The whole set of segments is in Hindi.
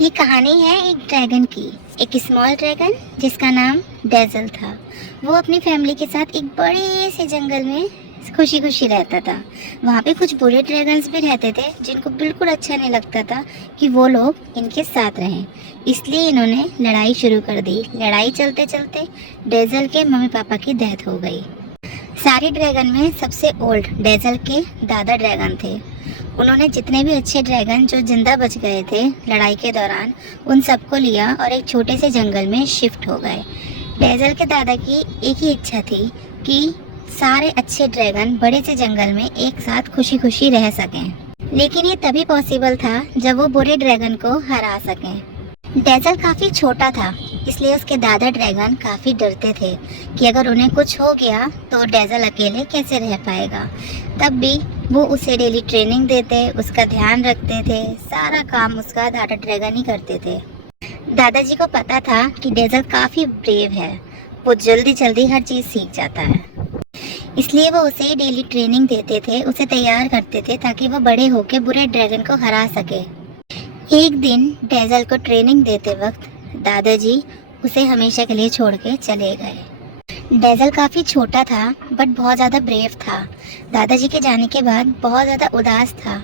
ये कहानी है एक ड्रैगन की। एक स्मॉल ड्रैगन जिसका नाम डेजल था। वो अपनी फैमिली के साथ एक बड़े से जंगल में खुशी खुशी रहता था। वहाँ पे कुछ बुरे ड्रैगन्स भी रहते थे जिनको बिल्कुल अच्छा नहीं लगता था कि वो लोग इनके साथ रहें। इसलिए इन्होंने लड़ाई शुरू कर दी। लड़ाई चलते चलते डेजल के मम्मी पापा की डेथ हो गई। सारे ड्रैगन में सबसे ओल्ड डेजल के दादा ड्रैगन थे। उन्होंने जितने भी अच्छे ड्रैगन जो जिंदा बच गए थे लड़ाई के दौरान, उन सबको लिया और एक छोटे से जंगल में शिफ्ट हो गए। डेजल के दादा की एक ही इच्छा थी कि सारे अच्छे ड्रैगन बड़े से जंगल में एक साथ खुशी खुशी रह सकें। लेकिन ये तभी पॉसिबल था जब वो बुरे ड्रैगन को हरा सकें। डेजल काफ़ी छोटा था, इसलिए उसके दादा ड्रैगन काफ़ी डरते थे कि अगर उन्हें कुछ हो गया तो डेजल अकेले कैसे रह पाएगा। तब भी वो उसे डेली ट्रेनिंग देते, उसका ध्यान रखते थे। सारा काम उसका दादा ड्रैगन ही करते थे। दादाजी को पता था कि डेजल काफ़ी ब्रेव है, वो जल्दी जल्दी हर चीज़ सीख जाता है। इसलिए वो उसे डेली ट्रेनिंग देते थे, उसे तैयार करते थे ताकि वो बड़े होकर बुरे ड्रैगन को हरा सके। एक दिन डेजल को ट्रेनिंग देते वक्त दादाजी उसे हमेशा के लिए छोड़ के चले गए। डेजल काफ़ी छोटा था बट बहुत ज़्यादा ब्रेव था। दादाजी के जाने के बाद बहुत ज़्यादा उदास था,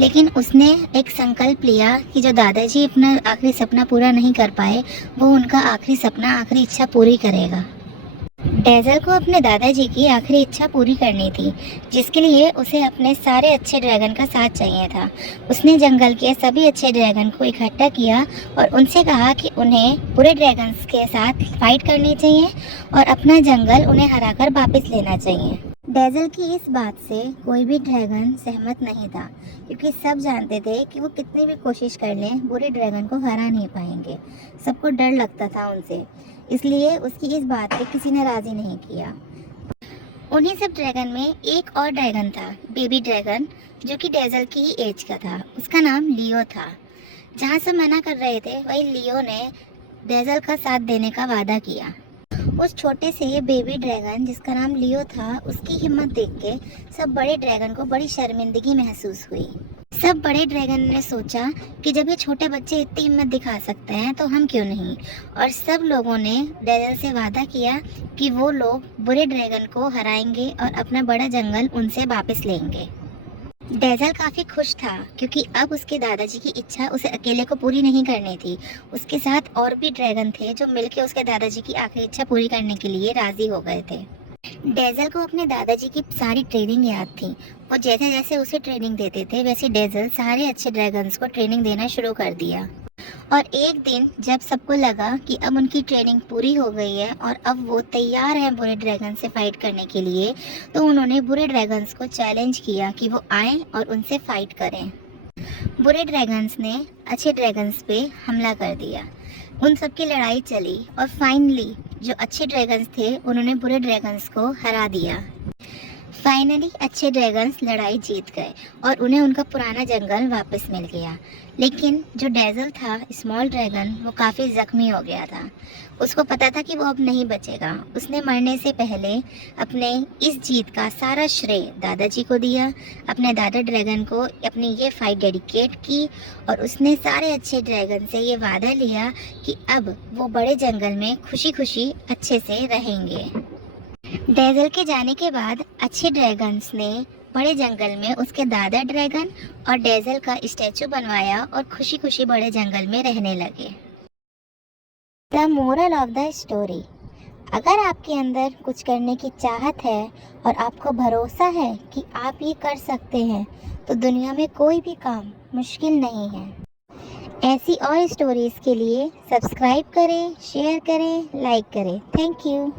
लेकिन उसने एक संकल्प लिया कि जो दादाजी अपना आखिरी सपना पूरा नहीं कर पाए, वो उनका आखिरी सपना, आखिरी इच्छा पूरी करेगा। डेजल को अपने दादाजी की आखिरी इच्छा पूरी करनी थी, जिसके लिए उसे अपने सारे अच्छे ड्रैगन का साथ चाहिए था। उसने जंगल के सभी अच्छे ड्रैगन को इकट्ठा किया और उनसे कहा कि उन्हें बुरे ड्रैगन्स के साथ फाइट करनी चाहिए और अपना जंगल उन्हें हराकर वापस लेना चाहिए। डेजल की इस बात से कोई भी ड्रैगन सहमत नहीं था, क्योंकि सब जानते थे कि वो कितनी भी कोशिश कर लें बुरे ड्रैगन को हरा नहीं पाएंगे। सबको डर लगता था उनसे, इसलिए उसकी इस बात पे किसी ने राज़ी नहीं किया। उन्हीं सब ड्रैगन में एक और ड्रैगन था, बेबी ड्रैगन, जो कि डेजल की ही एज का था। उसका नाम लियो था। जहाँ सब मना कर रहे थे, वही लियो ने डेजल का साथ देने का वादा किया। उस छोटे से बेबी ड्रैगन जिसका नाम लियो था, उसकी हिम्मत देख के सब बड़े ड्रैगन को बड़ी शर्मिंदगी महसूस हुई। सब बड़े ड्रैगन ने सोचा कि जब ये छोटे बच्चे इतनी हिम्मत दिखा सकते हैं तो हम क्यों नहीं। और सब लोगों ने डेजल से वादा किया कि वो लोग बुरे ड्रैगन को हराएंगे और अपना बड़ा जंगल उनसे वापस लेंगे। डेजल काफ़ी खुश था, क्योंकि अब उसके दादाजी की इच्छा उसे अकेले को पूरी नहीं करनी थी। उसके साथ और भी ड्रैगन थे जो मिलकर उसके दादाजी की आखिरी इच्छा पूरी करने के लिए राज़ी हो गए थे। डेजल को अपने दादाजी की सारी ट्रेनिंग याद थी। वो जैसे जैसे उसे ट्रेनिंग देते थे, वैसे डेजल सारे अच्छे ड्रैगन्स को ट्रेनिंग देना शुरू कर दिया। और एक दिन जब सबको लगा कि अब उनकी ट्रेनिंग पूरी हो गई है और अब वो तैयार हैं बुरे ड्रैगन से फाइट करने के लिए, तो उन्होंने बुरे ड्रैगन्स को चैलेंज किया कि वो आएं और उनसे फाइट करें। बुरे ड्रैगन्स ने अच्छे ड्रैगन्स पे हमला कर दिया। उन सब की लड़ाई चली और फाइनली जो अच्छे ड्रैगन्स थे उन्होंने बुरे ड्रैगन्स को हरा दिया। फाइनली अच्छे ड्रैगन्स लड़ाई जीत गए और उन्हें उनका पुराना जंगल वापस मिल गया। लेकिन जो डेजल था, स्मॉल ड्रैगन, वो काफ़ी ज़ख्मी हो गया था। उसको पता था कि वो अब नहीं बचेगा। उसने मरने से पहले अपने इस जीत का सारा श्रेय दादाजी को दिया। अपने दादा ड्रैगन को अपनी ये फाइट डेडिकेट की और उसने सारे अच्छे ड्रैगन से ये वादा लिया कि अब वो बड़े जंगल में खुशी खुशी अच्छे से रहेंगे। डेजल के जाने के बाद अच्छे ड्रैगन्स ने बड़े जंगल में उसके दादा ड्रैगन और डेजल का स्टैचू बनवाया और खुशी खुशी बड़े जंगल में रहने लगे। The moral of the story: अगर आपके अंदर कुछ करने की चाहत है और आपको भरोसा है कि आप ये कर सकते हैं, तो दुनिया में कोई भी काम मुश्किल नहीं है। ऐसी और स्टोरीज के लिए सब्सक्राइब करें, शेयर करें, लाइक करें। Thank you.